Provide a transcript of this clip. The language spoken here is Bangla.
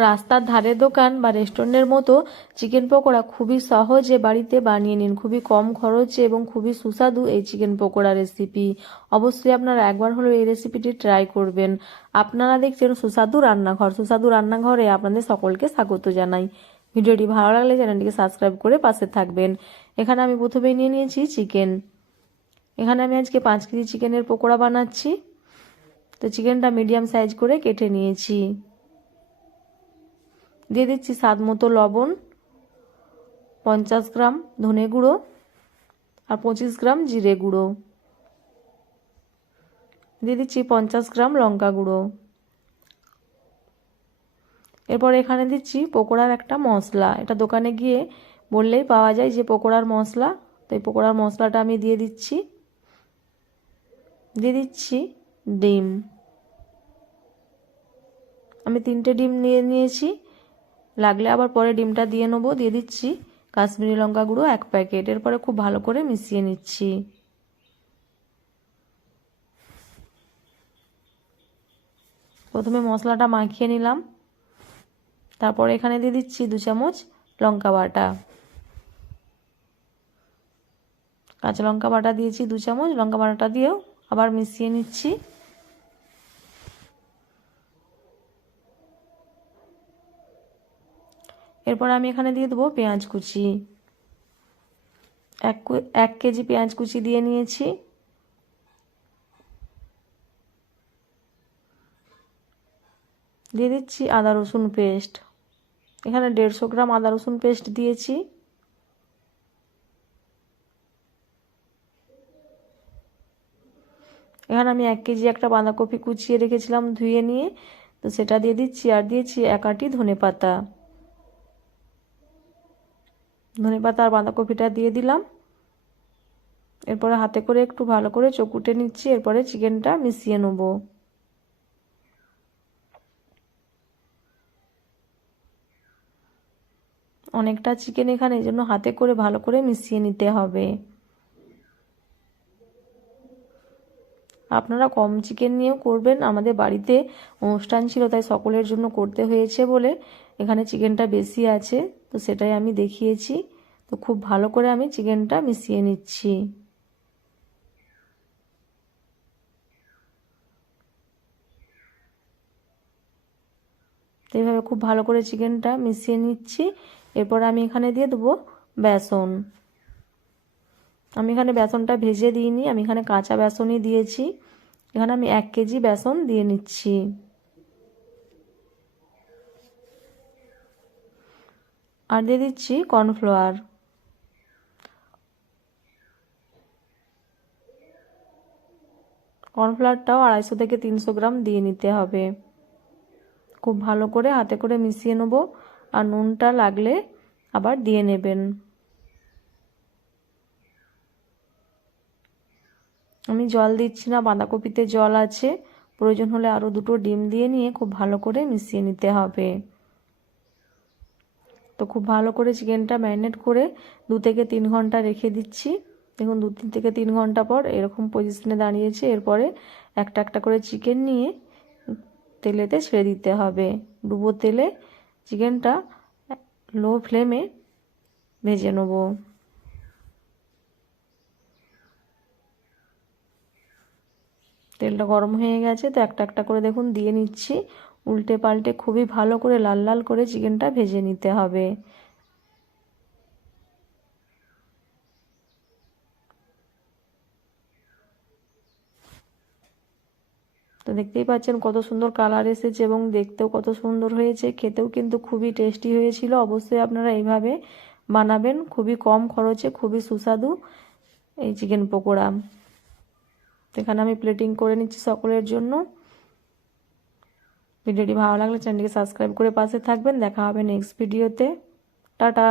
রাস্তার ধারে দোকান বা রেস্টুরেন্টের মতো চিকেন পকোড়া খুবই সহজে বাড়িতে বানিয়ে নিন। খুবই কম খরচে এবং খুবই সুস্বাদু এই চিকেন পকোড়া রেসিপি অবশ্যই আপনারা একবার হলেও এই রেসিপিটি ট্রাই করবেন। আপনারা দেখছেন সুস্বাদু রান্নাঘর। সুস্বাদু রান্নাঘরে আপনাদের সকলকে স্বাগত জানাই। ভিডিওটি ভালো লাগলে চ্যানেলটিকে সাবস্ক্রাইব করে পাশে থাকবেন। এখানে আমি প্রথমেই নিয়ে নিয়েছি চিকেন। এখানে আমি আজকে পাঁচ কেজি চিকেনের পকোড়া বানাচ্ছি। তো চিকেনটা মিডিয়াম সাইজ করে কেটে নিয়েছি। দিয়ে দিচ্ছি স্বাদ মতো লবণ, পঞ্চাশ গ্রাম ধনে গুঁড়ো আর পঁচিশ গ্রাম জিরে গুঁড়ো। দিয়ে দিচ্ছি পঞ্চাশ গ্রাম লঙ্কা গুঁড়ো। এরপর এখানে দিচ্ছি পকোড়ার একটা মশলা। এটা দোকানে গিয়ে বললেই পাওয়া যায় যে পকোড়ার মশলা। তো এই পকোড়ার মশলাটা আমি দিয়ে দিচ্ছি। দিয়ে দিচ্ছি ডিম। আমি তিনটে ডিম নিয়ে নিয়েছি। লাগলে আবার পরে ডিমটা দিয়ে নেব, দিয়ে দিচ্ছি কাশ্মীরি লঙ্কা গুঁড়ো এক প্যাকেট। এরপরে খুব ভালো করে মিশিয়ে নিচ্ছি। প্রথমে মশলাটা মাখিয়ে নিলাম। তারপর এখানে দিয়ে দিচ্ছি দু চামচ লঙ্কা বাটা। কাঁচা লঙ্কা বাটা দিয়েছি দু চামচ। লঙ্কা বাটাটা দিয়েও আবার মিশিয়ে নিচ্ছি। এরপর আমি এখানে দিয়ে দেবো পেঁয়াজ কুচি। এক এক কেজি পেঁয়াজ কুচি দিয়ে নিয়েছি। দিয়ে দিচ্ছি আদা রসুন পেস্ট। এখানে দেড়শো গ্রাম আদা রসুন পেস্ট দিয়েছি। এখানে আমি এক কেজি একটা বাঁধাকপি কুচিয়ে রেখেছিলাম ধুয়ে নিয়ে। তো সেটা দিয়ে দিচ্ছি আর দিয়েছি এক আটি ধনে পাতা ধনে পাতা আর বাঁধাকপিটা দিয়ে দিলাম। এরপরে হাতে করে একটু ভালো করে চকুটে নিচ্ছি, এরপরে চিকেনটা মিশিয়ে নেব। অনেকটা চিকেন এখানে, এই জন্য হাতে করে ভালো করে মিশিয়ে নিতে হবে। আপনারা কম চিকেন নিয়েও করবেন, আমাদের বাড়িতে অনুষ্ঠান ছিল, তাই সকলের জন্য করতে হয়েছে বলে এখানে চিকেনটা বেশি আছে। তো সেটাই আমি দেখিয়েছি। তো খুব ভালো করে আমি চিকেনটা মিশিয়ে নিচ্ছি। তো এইভাবে খুব ভালো করে চিকেনটা মিশিয়ে নিচ্ছি। এরপর আমি এখানে দিয়ে দেবো বেসন। আমি এখানে বেসনটা ভেজে দিইনি, আমি এখানে কাঁচা বেসনই দিয়েছি। এখানে আমি এক কেজি বেসন দিয়ে নিচ্ছি। আর দিয়ে দিচ্ছি কর্নফ্লাওয়ার। কর্নফ্লাওয়ারটাও আড়াইশো থেকে তিনশো গ্রাম দিয়ে নিতে হবে। খুব ভালো করে হাতে করে মিশিয়ে নেব আর নুনটা লাগলে আবার দিয়ে নেবেন। আমি জল দিচ্ছি না, বাঁধাকপিতে জল আছে। প্রয়োজন হলে আরও দুটো ডিম দিয়ে নিয়ে খুব ভালো করে মিশিয়ে নিতে হবে। তো খুব ভালো করে চিকেনটা ম্যারিনেট করে দু থেকে তিন ঘণ্টা রেখে দিচ্ছি। দেখুন, দু তিন থেকে তিন ঘণ্টা পর এরকম পজিশনে দাঁড়িয়েছে। এরপরে একটা একটা করে চিকেন নিয়ে তেলেতে ছেড়ে দিতে হবে। ডুবো তেলে চিকেনটা লো ফ্লেমে ভেজে নেব। তেলটা গরম হয়ে গেছে, তো একটা একটা করে দেখুন দিয়ে নিচ্ছি। উল্টে পাল্টে খুবই ভালো করে লাল লাল করে চিকেনটা ভেজে নিতে হবে। তো দেখতেই পাচ্ছেন কত সুন্দর কালার এসেছে এবং দেখতেও কত সুন্দর হয়েছে। খেতেও কিন্তু খুবই টেস্টি হয়েছিল। অবশ্যই আপনারা এইভাবে বানাবেন। খুবই কম খরচে, খুবই সুস্বাদু এই চিকেন পকোড়া। এখানে আমি প্লেটিং করে নিচ্ছি সকলের জন্য। ভিডিওটি ভালো লাগলে চ্যানেলটিকে সাবস্ক্রাইব করে পাশে থাকবেন। দেখা হবে নেক্সট ভিডিওতে। টাটা।